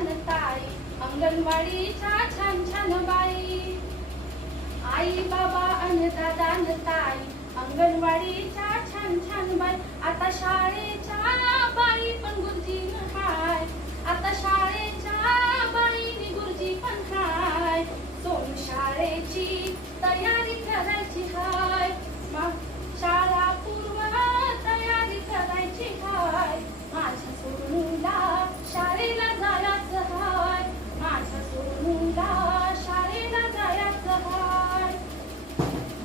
दादान ताई, अंगणवाडीच्या छान छान बाई. आई बाबा अन दादान ताई, अंगणवाडीच्या छान छान बाई. आता शाळेच्या बाई पण गुरुजीन हाय, आता शाळेच्या बाईनी गुरुजी पण हाय. सोनू शाळेची तयारी करायची हाय, मग शाळा पूर्व तयारी करायची हाय. माझ्या सोनूला शाळेला जायचं हाय, माझ्या सोनूला शाळेला जायचं हाय.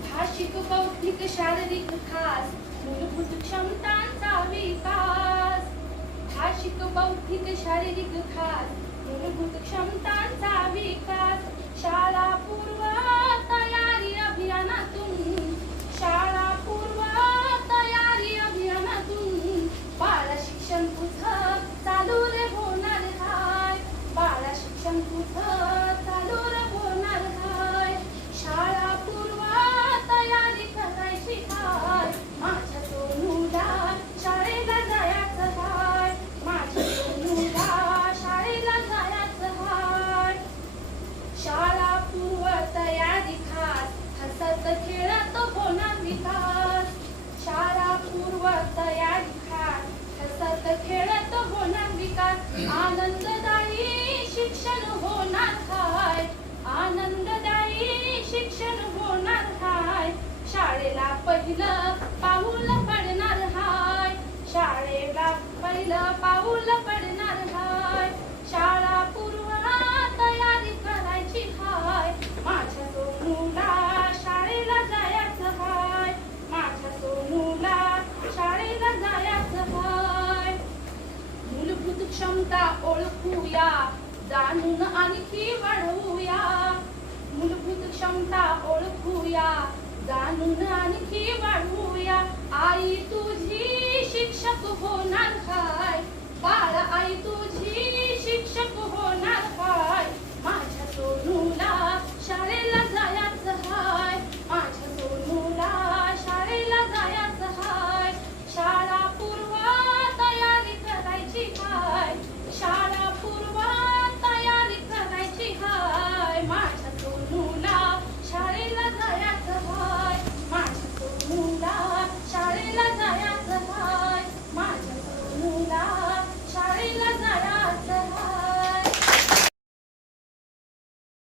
भाषिक बौद्धिक शारीरिक खास मूलभूत क्षमतांचा विकास. भाषिक बौद्धिक शारीरिक खास मूलभूत क्षमतांचा विकास. शाळा पूर्व तयारी अभियानातून, शाळा पूर्व तयारी अभियानातून बाळ शिक्षण तुझं चालू रे होणार हाय, बाळ शिक्षण तुझं चालू रे होणार हाय. शाळा पूर्व तयारी करायची हाय, माझ्या सोनूला शाळेला जायचं हाय, माझ्या सोनूला शाळेला जायचं हाय. शाळा पूर्व तयारी खास, हसत खेळत होणार विकास. शाळा पूर्व तयारी खास, हसत खेळत होणार विकास. आनंददायी शिक्षण होणार हाय, आनंददायी शिक्षण होणार हाय. शाळेला पहिलं पाऊल पडणार हाय, शाळेला पहिलं पाऊल पडणार हाय. शाळा पूर्व तयारी करायची हाय, माझ्या सोनूला शाळेला जायचं हाय, माझ्या सोनूला शाळेला जायचं हाय. मूलभूत क्षमता ओळखूया, जाणून आणखी वाढवूया. मूलभूत क्षमता ओळखूया, जाणून आणखी वाढवूया. आई तुझी शिक्षक होणार हाय, बाळ आई तुझी